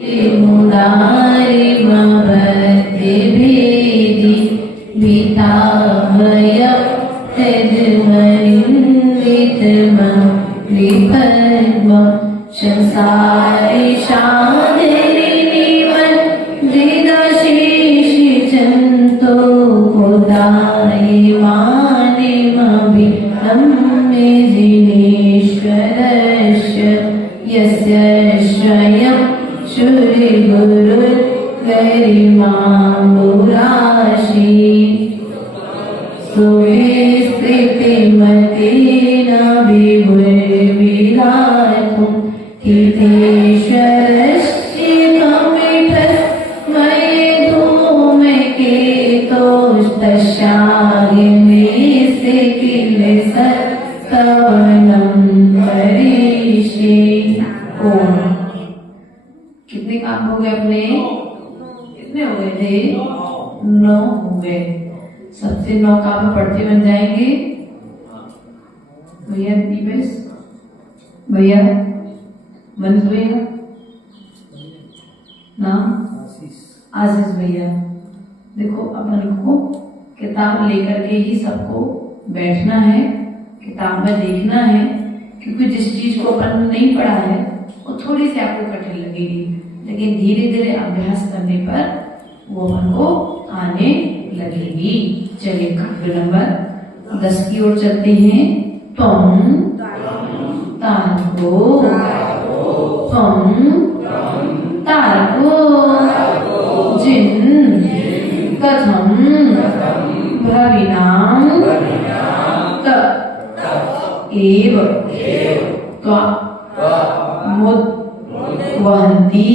मुरारी भेदी भीताभय तजमनिन्दितमलिपद्म संसारि शान्तिनिवन दृढशेषिचन्तो गोदायि मानिमभिनम्य जिनेश्वरस्य यस्य स्वयं श्री गुरु गरिमामुराशि सुविस्तृतिमतेन विभुर्विरातुं तीर्थेश्वरस्य कमितस्मै धूमकेतोस्तस्याग्निस्य किल सत्कवनं हरिषे। ओम। कितने काम हो गए अपने? कितने हो गए थे? 9 हो गए। सबसे 9 काम पढ़ते बन जाएंगे। भैया दीपेश, भैया मन भैया, नाम आशीष भैया। देखो अपन को किताब लेकर के ही सबको बैठना है, किताब में देखना है, क्योंकि जिस चीज को अपन नहीं पढ़ा है वो थोड़ी सी आपको कठिन लगेगी, लेकिन धीरे धीरे अभ्यास करने पर वो अपन को आने लगेगी। चलिए काव्य नंबर 10 की ओर चलते हैं। त्वं तारको, त्वं तारको जिन कथम भविनां तत् एव त्वा मुद वहन्ति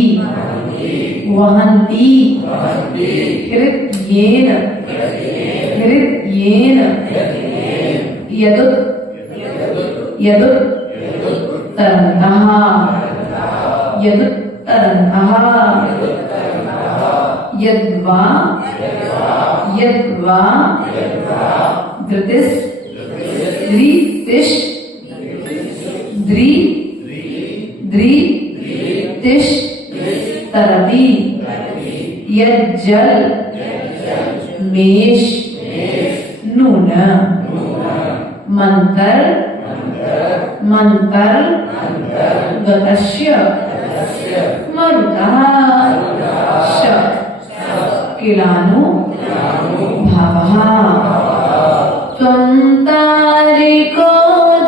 वहन्ति कृत्येन यदुत्तरन्तः यद्वा धृतिश तरति यज्जल मेष नून मंतर गतस्य मरुतः किलानु भावः। त्वं तारिको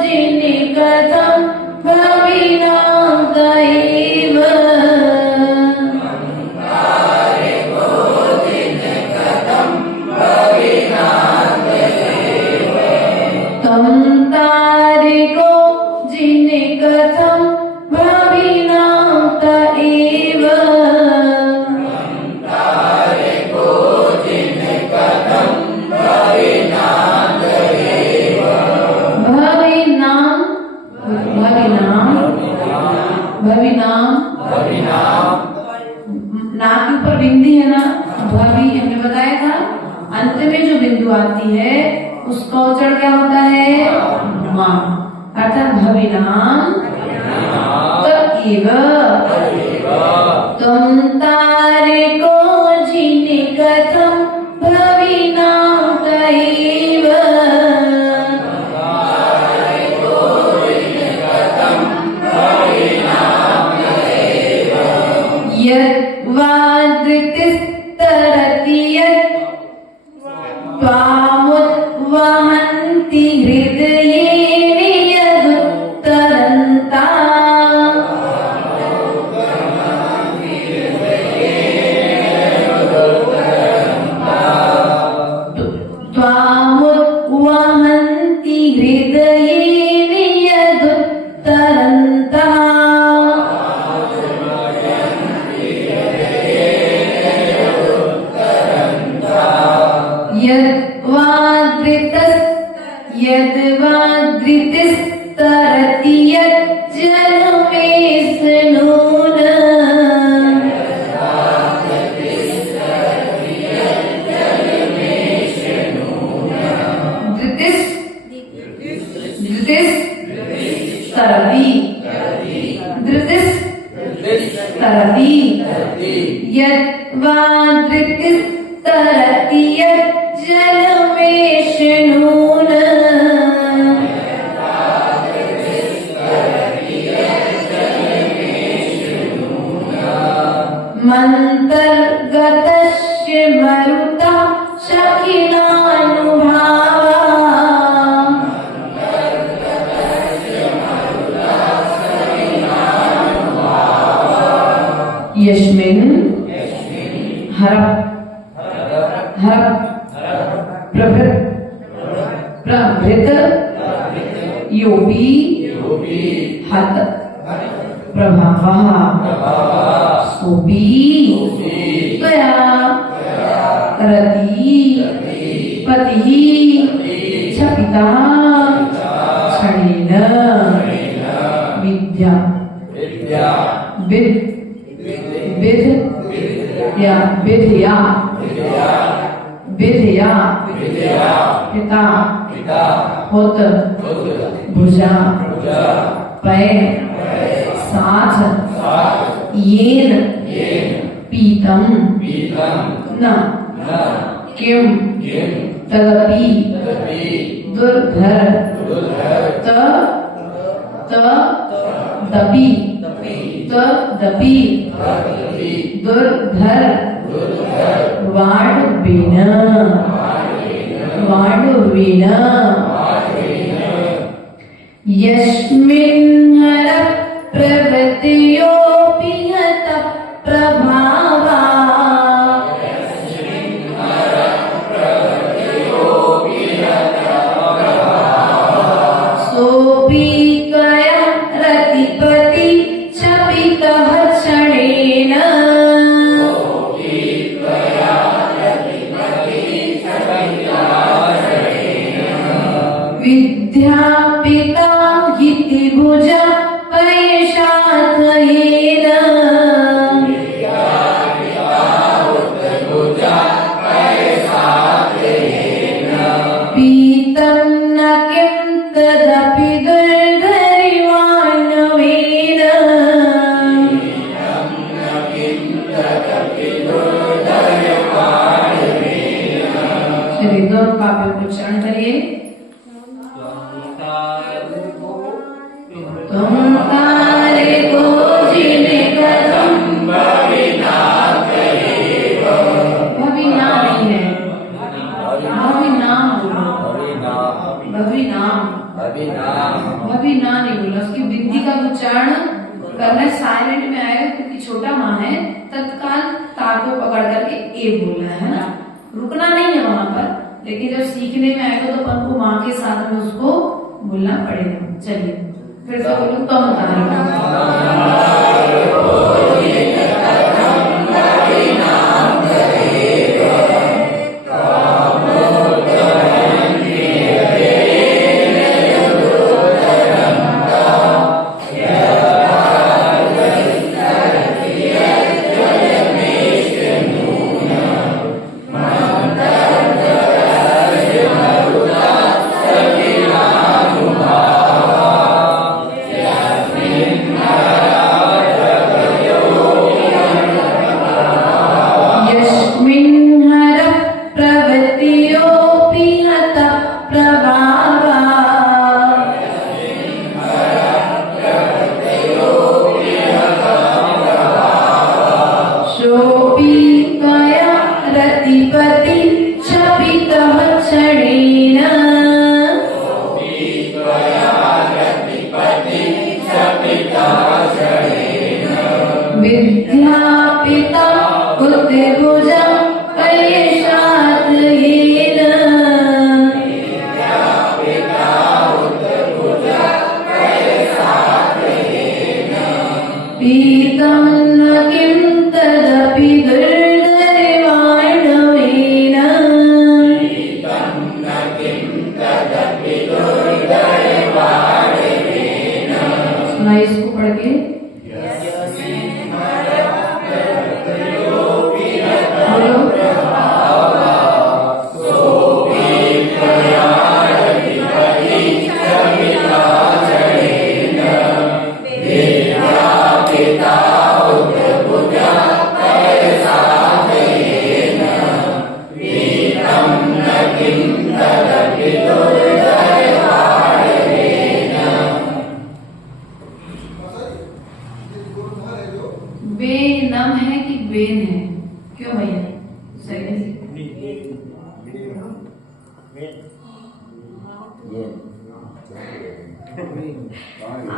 जिनिकथं भविनां तैव त्वं तारिको जिनिकथं भविनां तैव ना के ऊपर बिंदी है ना, भवि हमने बताया था। अंत में जो बिंदु आती है उसका उच्चारण क्या होता है? मां। अर्थात भविनां तैव त्वं तारिको जिनिकथं भविनां तैव यद्वादृतिस्तरति यद्वामुद्वहन्ति हृदयेन यदुत्तरन्ता त्वामुद्वहन्ति हृदयेन यदुत्तरन्ता यद्वा धृतिस्तरति यज्जलमेषणून् मन्तर्गतस्य मरुता शकिलानुभावा यस्मिन् हरः प्रभृत योपि हत प्रभावः सोऽपि त्वया रति पतिः च पिता क्षणेन विद्या विधया पिता होत भुजा पै साथ येन पीतम न किम तदपि दुर्धर तदपि दुर्धर वाडवेन यस्मिन् हरः प्रवृत्तियोऽपि हत प्रभावा सोऽपि त्वया रतिपति च पितः क्षणेन विद्या पिता हिति भुजा पैशाथयेन पीतं न किं तदपि दुर्धरिवाण्वेन चलिए दोनों काव्य को उच्चारण करिए। तुम तारे को जिने कदम भविना नहीं है भविना नहीं बोला। उसकी विधि का उच्चारण करना साइलेंट में आएगा क्योंकि छोटा माँ है, तत्काल तार को पकड़ करके ए बोलना है ना, रुकना नहीं है वहां पर। लेकिन जब सीखने में आएगा तो अपन को माँ के साथ में उसको बोलना पड़ेगा। चलिए फिर से बोलो। तुम विद्यापिता बुद्धिभुजा पैशाथयेन पीतं न किं तदपि दुर्धरिवाण्वेन सुनाइए इसको पढ़ के। नम है कि बेन है? क्यों भैया? सही है।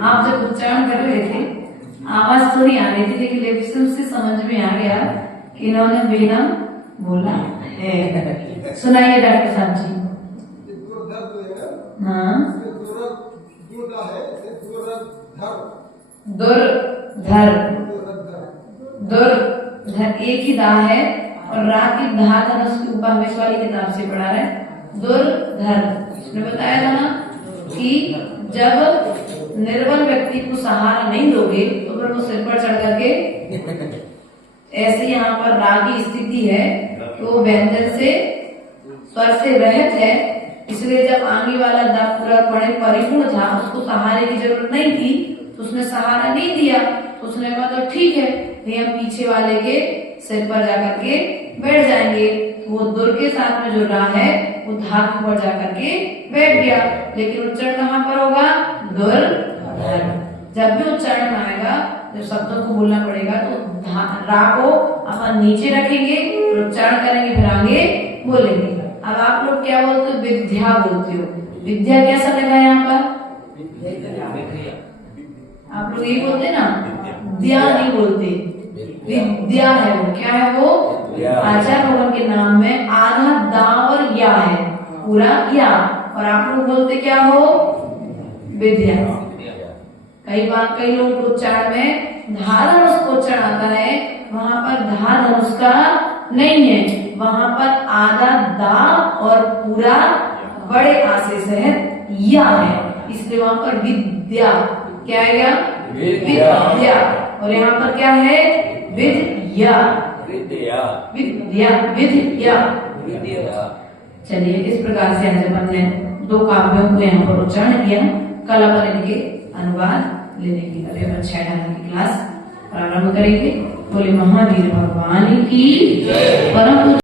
आप जब उच्चारण कर रहे थे आवाज तो नहीं आ रही थी, लेकिन लेफ्ट से समझ में आ गया कि इन्होंने बेनम बोला है। सुनाइए डॉक्टर साहब जी। हाँ, दुर्धर, दुर्धर एक ही दा है और रा की धा धनुष के ऊपर हमेश वाली किताब से पढ़ा रहे हैं। दुर्धर ने बताया था ना कि जब निर्बल व्यक्ति को सहारा नहीं दोगे तो फिर वो सिर पर चढ़ करके, ऐसे यहाँ पर रा की स्थिति है कि वो व्यंजन से स्वर से रहित है, इसलिए जब आगे वाला दा पूरा परिपूर्ण था, उसको सहारे की जरूरत नहीं थी, तो उसने सहारा नहीं दिया। तो उसने कहा तो ठीक है भाई हम पीछे वाले के सिर पर जाकर के बैठ जाएंगे। वो दुर के साथ में जो रा है वो धा के ऊपर जाकर के बैठ गया, लेकिन उच्चारण कहाँ पर होगा? दुर धर। जब भी उच्चारण आएगा, जब शब्दों को बोलना पड़ेगा तो रा को अपन नीचे रखेंगे, उच्चारण करेंगे, फिर आगे बोलेंगे। अब आप लोग क्या बोलते हो? विद्या बोलते हो। विद्या कैसा लगा यहाँ पर? आप लोग यही बोलते ना, द्या नहीं बोलते, विद्या है वो। क्या है वो? आचार्य भगवान के नाम में आधा दा और या है, पूरा या, और आप लोग बोलते क्या हो? विद्या। कई बार कई लोग को उच्चारण में धा धनुष को उच्चारण आता है, वहां पर धा धनुष का नहीं है, वहां पर आधा दा और पूरा बड़े आ से सहित या है, इसलिए वहां पर विद्या क्या आएगा? विद्या। और यहाँ पर क्या है? विद्या, विद्या, विद्या, विद्या। चलिए इस प्रकार से आज अपन ने दो काव्यों को यहाँ पर उच्चारण किया। कल अपन इनके अनुवाद लेने की अभी 6 की क्लास प्रारंभ करेंगे। बोले महावीर भगवान की परम